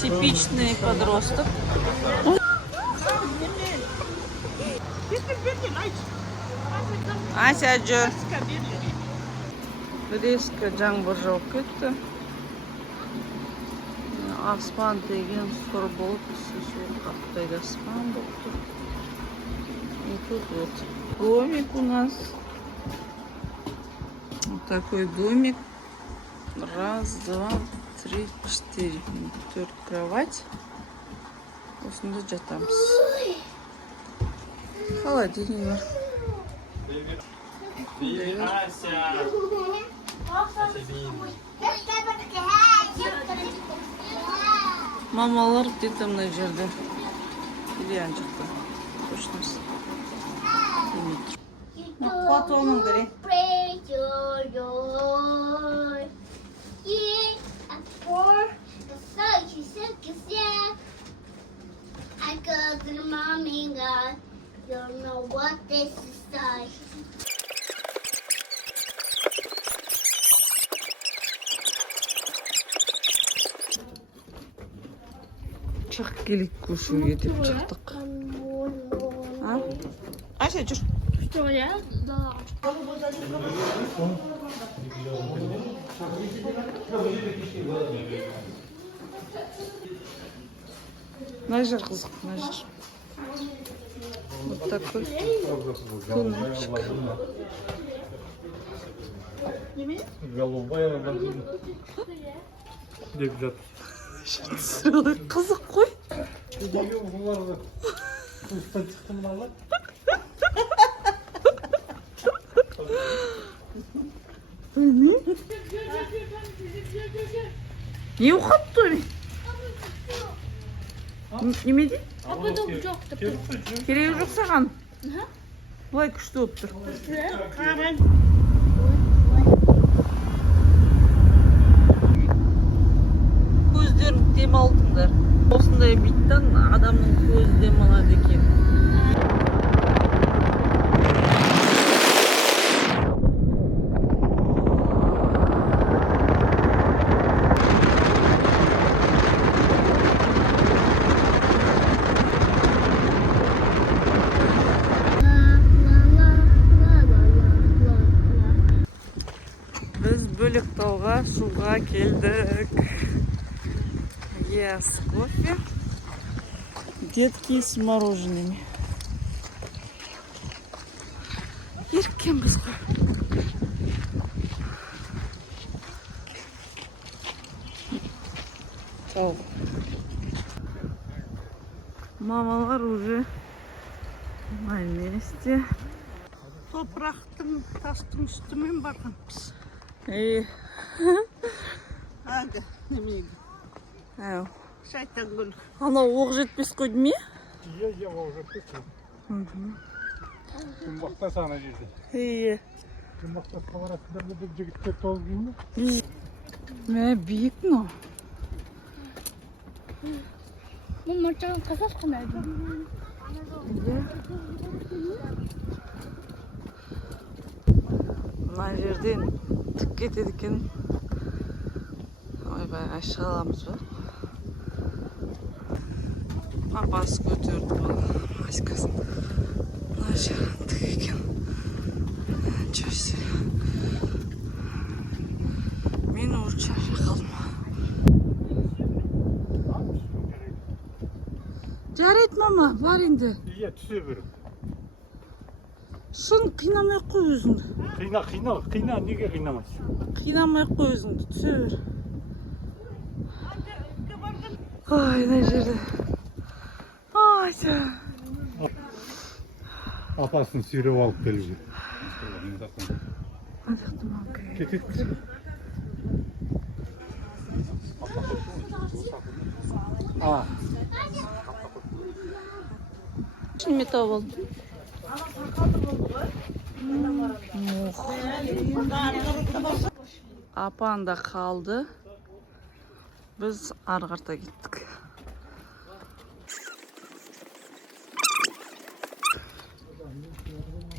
Типичный подросток. Ася жүр. Резко жаңбыр жауып кетті. Аспан деген сұр болып, қаптай аспан болып тұр. И тут вот домик у нас. Вот такой домик. Раз, два, три, четыре. 4 кровать. Осында жатамыз. Холодильник бар. Мамалар где-то мына жерде. Или ан жақта. Точно. Қуат оның бере. I go to the mommy God. You don't know what this is like. Чак келіп көшуге деп чықтық. А? Ася, жүр. Что я? Да. Мына жер қызық, мына жер. Вот такой туннельчик. Голубая деп жатыр. Қызық қой. Курстан шықты мыналар. Не ұқып тұр? Неме дейді? Ападан жоқ деп тұр. Керегі жоқ саған? Бұлай күшті болып тұр. Қаран. Көздерін демалтыңдар. Осындай биттен адамның көзі демалады екен. Біз Бөлектауға суға келдік. Я с кофе. Детки с мороженными. Еркенбіз ғой. Чау. Мамалар уже на месте. Топырақтың, тастың үстімен барғанбыз. Әлгі, немегі. Әу. Шайтан гүл. Анау оқ жетпес қой деме? Иә, ол жетпес. Жұмбақта сана жерде. Иә. Жұмбақта қаларасындар бұл жігіттер толып деймі? Мә, биік но. Бұл мұртаған қасас қанайды. Мына жерден тік кетеді екен. Ойбай, шыға аламыз ба? Папасы көтерді бұл Аськасын. Мына жерден тік екен. Ничего. Мен уже шаршап қалдым. Жарайды, мама, бар енді. Иә, түсе бер. Шын қинамай қой өзіңді. Қина, неге қинамайсың? Қинамай қой өзіңді, түсе бер. Ой, мына жерде. Ай, Апасын сүйреп алып келіп жүр. Адықты маңқай. Кетеді. Неме тауып алдым? Апан да қалды. Біз арғарта кеттік.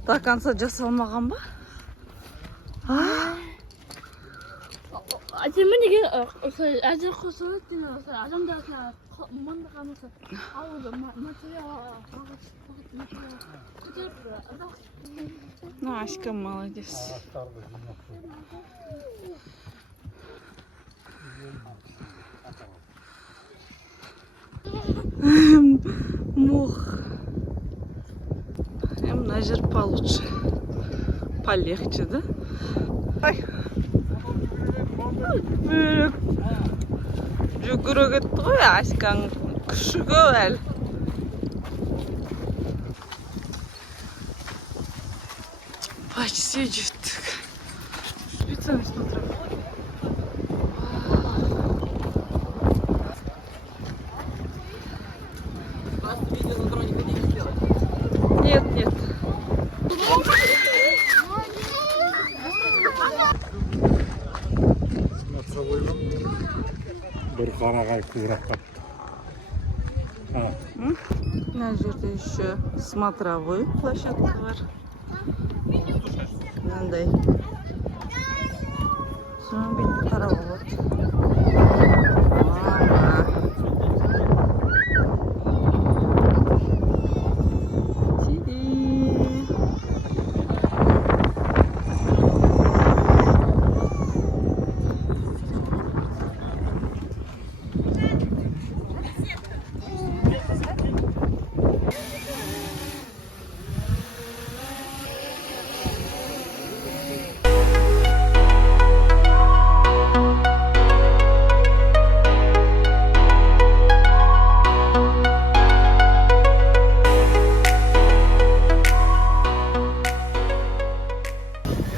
До конца жасалмаған ба? Senin de acil kusura dinliyorsun. Adam da manda kalması. Aldı materyal. Ну, Аська молодец. Мух. Мына жер получше. Полегче, да? Ай. Жүгіре кетті ғой Аськаның күші көп әлі. Почти жеттік. Специально смотрю. Нет, нет. Bir қарағай қуырап қапты. Мына жерде еще смотровой площадка бар. Мынандай. Соны бүйтіп қарауға болады.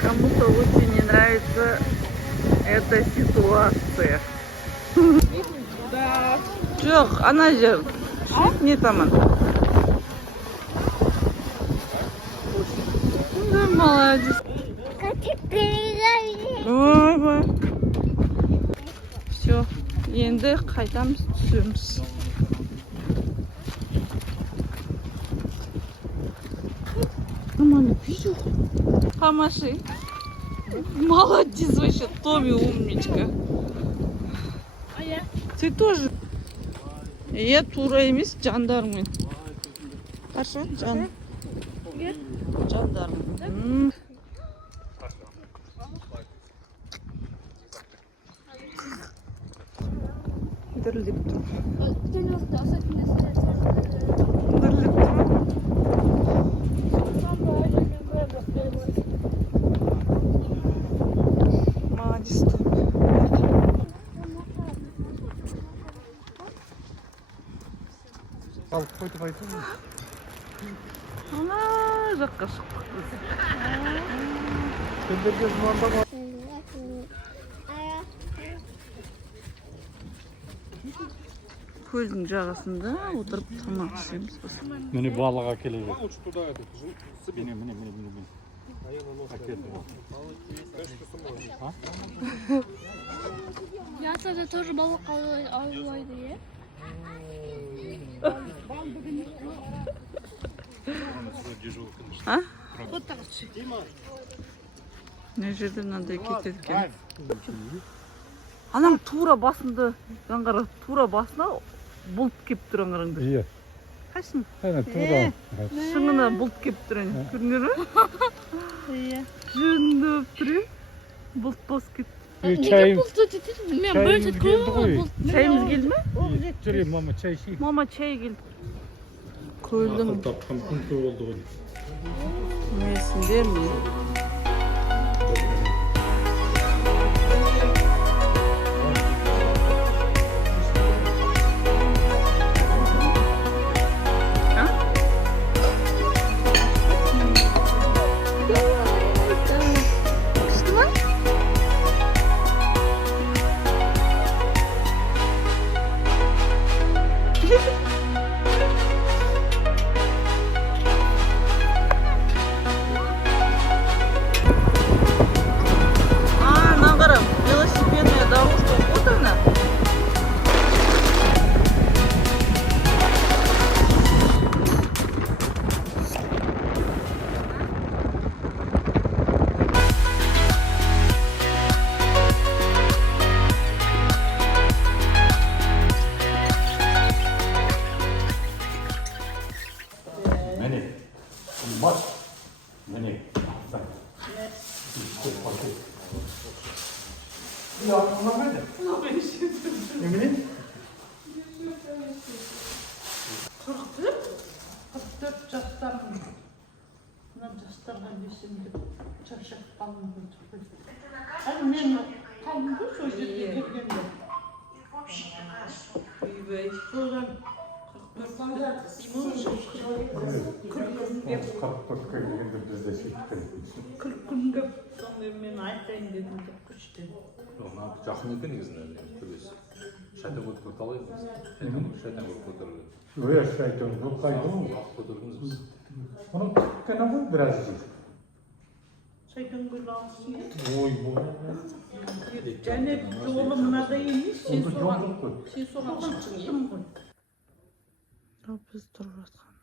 Кому-то очень не нравится эта ситуация. Да. Жоқ, ана жер. Не таман. Да, молодец. Ой. Все, енді қайтамыз, түсеміз. Мама, видишь? Помаши. Молодец вообще, Томи умничка. А я? Ты тоже. Я тура емес, жандармын. Хорошо, жан. Жандармын. Дірілдеп тұр. Дірілдеп тұр. Молодец. Алып қойдық айтсың. Ана жаққа шық. Сендерге зұмандама. Көлдің жағасында отырып тамақ ішеміз. Міне балыға келеді. Міне. Я тогда тоже балык аулайды, е? А? Вот так вот. Мына жерде мынандай кетеді екен. Анам тура басында, жаңғара тура басына бұлт кеп тұр аңғарыңды. Иә. Қайсың? Әне тура. Шыңына бұлт кеп тұр әне. Көрінер ме? Иә. Жөнді тұр. Бұлт бас кеп. Чайым. Мен Чайымыз бөлшек келді ғой. Чайымыз келді ме? Жүре мама чай ішейік. Мама чай келді. Көлдің Тапқан күн көп болды ғой. несіндер ме? aklına böyle. Ne bileyim? 44 жастамын. Мына жастарға бесемді шаршап қалдым. Мен қалдым ғой сол жерге келгенде. Үйбай. Содан 44'e gelgende biz de şekilde. 40 күнге сонымен мен айтайын дедім деп күшті. Жақын екен негізінен көбесі. Шайтан көтеріп талаймыз. Шайтан көтеріп. Öyle şeytan yok kaydı mı? Алып көтергіміз біз. Onu gene bu biraz zor. Шайтан гүл алсын. Oy bu. Және жолы мынадай емес, сен Onu соған yolculuk koy. шықтың ғой. Біз тұрып жатқан.